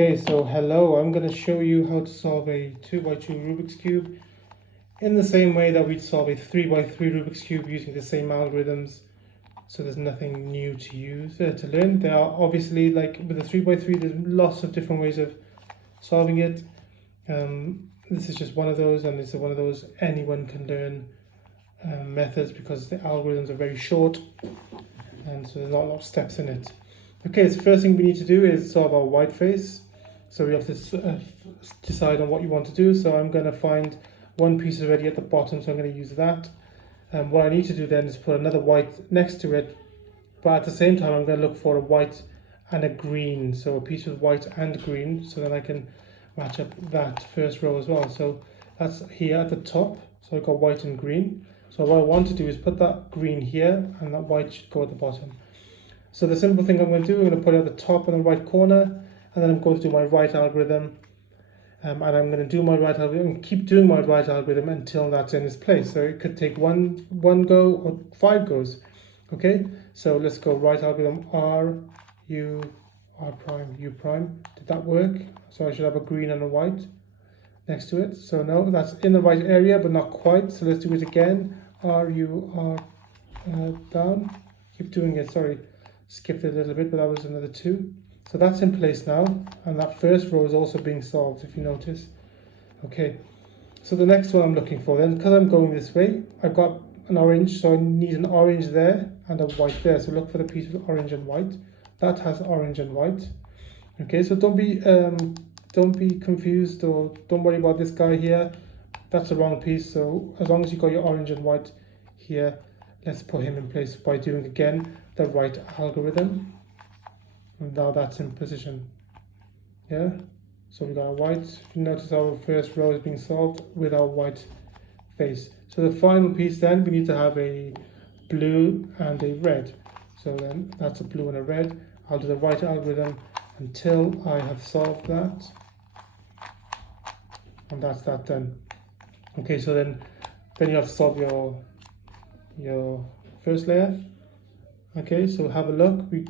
Okay, so hello, I'm going to show you how to solve a 2x2 Rubik's Cube in the same way that we'd solve a 3x3 Rubik's Cube using the same algorithms. So there's nothing new to to learn. There are obviously, like with a 3x3, there's lots of different ways of solving it. This is just one of those, and this is one of those anyone can learn methods because the algorithms are very short and so there's not a lot of steps in it. Okay, so the first thing we need to do is solve our white face. So we have to decide on what you want to do. So I'm going to find one piece already at the bottom, so I'm going to use that. And what I need to do then is put another white next to it, but at the same time I'm going to look for a white and a green, so a piece with white and green, so then I can match up that first row as well. So that's here at the top, so I've got white and green. So what I want to do is put that green here, and that white should go at the bottom. So the simple thing I'm going to do, I'm going to put it at the top in the right corner, and then I'm going to do my right algorithm, and I'm going to do my right algorithm and keep doing my right algorithm until that's in its place. So it could take one go or 5 goes. Okay, so let's go right algorithm R, U, R prime, U prime. Did that work? So I should have a green and a white next to it. So no, that's in the right area, but not quite. So let's do it again. R, U, R, down. Keep doing it, sorry. Skipped it a little bit, but that was another 2. So that's in place now, and that first row is also being solved, if you notice. Okay, so the next one I'm looking for then, because I'm going this way, I've got an orange, so I need an orange there and a white there. So look for the piece with orange and white. That has orange and white. Okay, so don't be confused, or don't worry about this guy here. That's the wrong piece. So as long as you've got your orange and white here, let's put him in place by doing again the right algorithm. And now that's in position. Yeah, so we got a white. You notice our first row is being solved with our white face. So the final piece then, we need to have a blue and a red. So then that's a blue and a red. I'll do the right algorithm until I have solved that, and that's that done. Okay, so then you have to solve your first layer. Okay, so have a look. We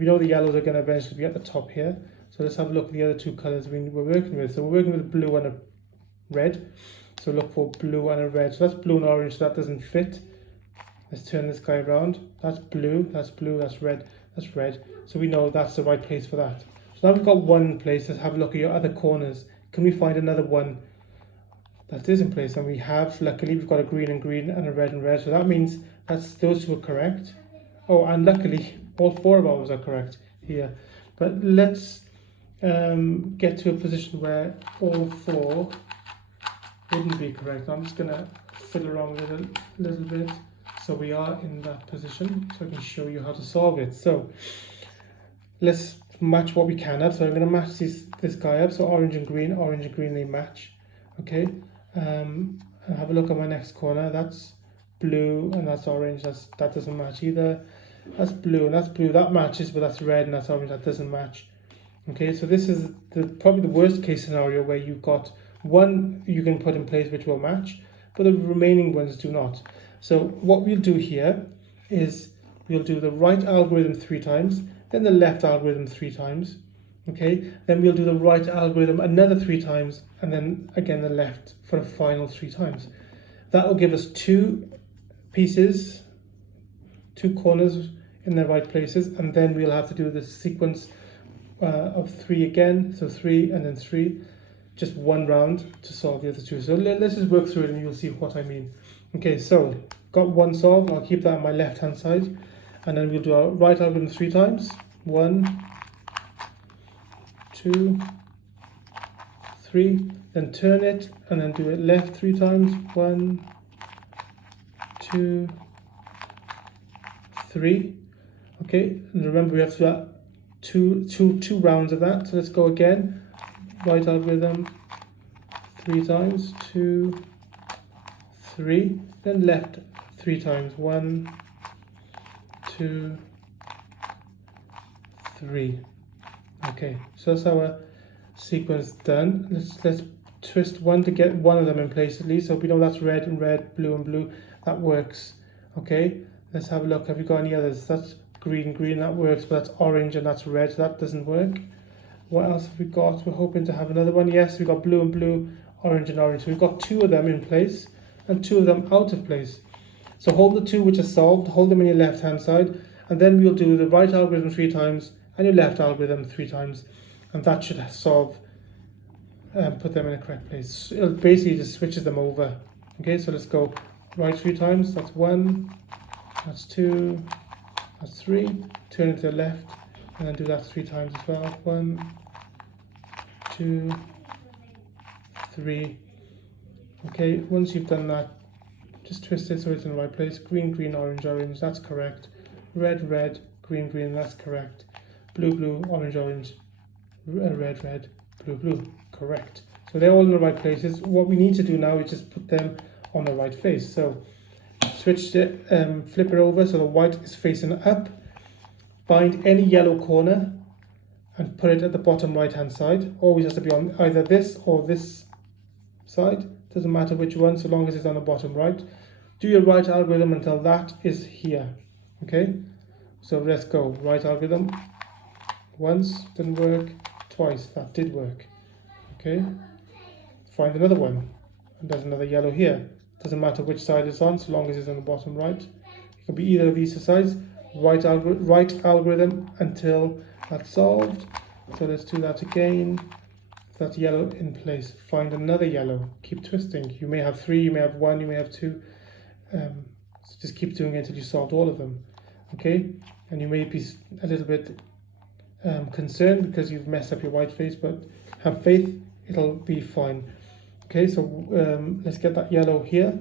know the yellows are going to eventually be at the top here. So let's have a look at the other 2 colors we're working with. So we're working with blue and a red. So look for blue and a red. So that's blue and orange, so that doesn't fit. Let's turn this guy around. That's blue, that's red, that's red. So we know that's the right place for that. So now we've got one place. Let's have a look at your other corners. Can we find another one that is in place? And we have, luckily, we've got a green and green and a red and red. So that means those 2 are correct. Oh, and luckily, all 4 of ours are correct here. But let's get to a position where all 4 wouldn't be correct. I'm just going to fiddle around with it a little bit so we are in that position, so I can show you how to solve it. So let's match what we can up. So I'm going to match this guy up. So orange and green, they match. Okay, and have a look at my next corner. That's blue and that's orange. That doesn't match either. That's blue and that's blue. That matches, but that's red and that's orange. That doesn't match. Okay, so this is probably the worst case scenario, where you've got one you can put in place which will match, but the remaining ones do not. So what we'll do here is we'll do the right algorithm 3 times, then the left algorithm 3 times. Okay, then we'll do the right algorithm another 3 times, and then again the left for the final 3 times. That will give us 2 pieces, 2 corners in the right places, and then we'll have to do the sequence of 3 again. So 3 and then 3, just 1 round to solve the other 2. So let's just work through it and you'll see what I mean. Okay, so got 1 solved. I'll keep that on my left hand side, and then we'll do our right algorithm 3 times. 1, 2, 3, then turn it and then do it left 3 times. 1, 2, 3. Okay, and remember we have to do two rounds of that. So let's go again. Right algorithm 3 times. 2, 3. Then left 3 times. 1, 2, 3. Okay, so that's our sequence done. Let's twist 1 to get one of them in place at least. So we know that's red and red, blue and blue. That works. Okay, let's have a look. Have we got any others? That's green, that works, but that's orange and that's red, so that doesn't work. What else have we got? We're hoping to have another one. Yes, we've got blue and blue, orange and orange. So we've got 2 of them in place and 2 of them out of place. So hold the 2 which are solved, hold them in your left hand side, and then we'll do the right algorithm 3 times and your left algorithm 3 times, and that should solve and put them in the correct place. It basically just switches them over. Okay, so let's go right 3 times. That's 1, that's 2, that's 3. Turn it to the left, and then do that 3 times as well. 1, 2, 3. Okay, once you've done that, just twist it so it's in the right place. Green, green, orange, orange, that's correct. Red, red, green, green, that's correct. Blue, blue, orange, orange, red, red, blue, blue, correct. So they're all in the right places. What we need to do now is just put them on the right face. So switch it, flip it over so the white is facing up. Find any yellow corner and put it at the bottom right hand side. Always has to be on either this or this side. Doesn't matter which one, so long as it's on the bottom right. Do your right algorithm until that is here. Okay, so let's go. Right algorithm. Once, didn't work. Twice, that did work. Okay, find another one. And there's another yellow here. Doesn't matter which side it's on, so long as it's on the bottom right. It can be either of these two sides. Right algorithm until that's solved. So let's do that again. That's yellow in place. Find another yellow. Keep twisting. You may have 3, you may have 1, you may have 2. So just keep doing it until you solved all of them. Okay, and you may be a little bit concerned because you've messed up your white face, but have faith, it'll be fine. Okay, so let's get that yellow here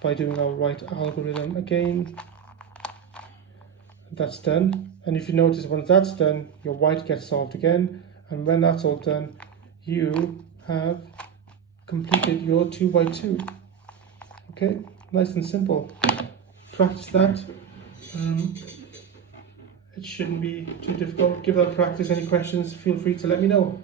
by doing our right algorithm again. That's done, and if you notice, once that's done, your white gets solved again, and when that's all done, you have completed your 2x2. Okay, nice and simple. Practice that. It shouldn't be too difficult. Give that a practice. Any questions, feel free to let me know.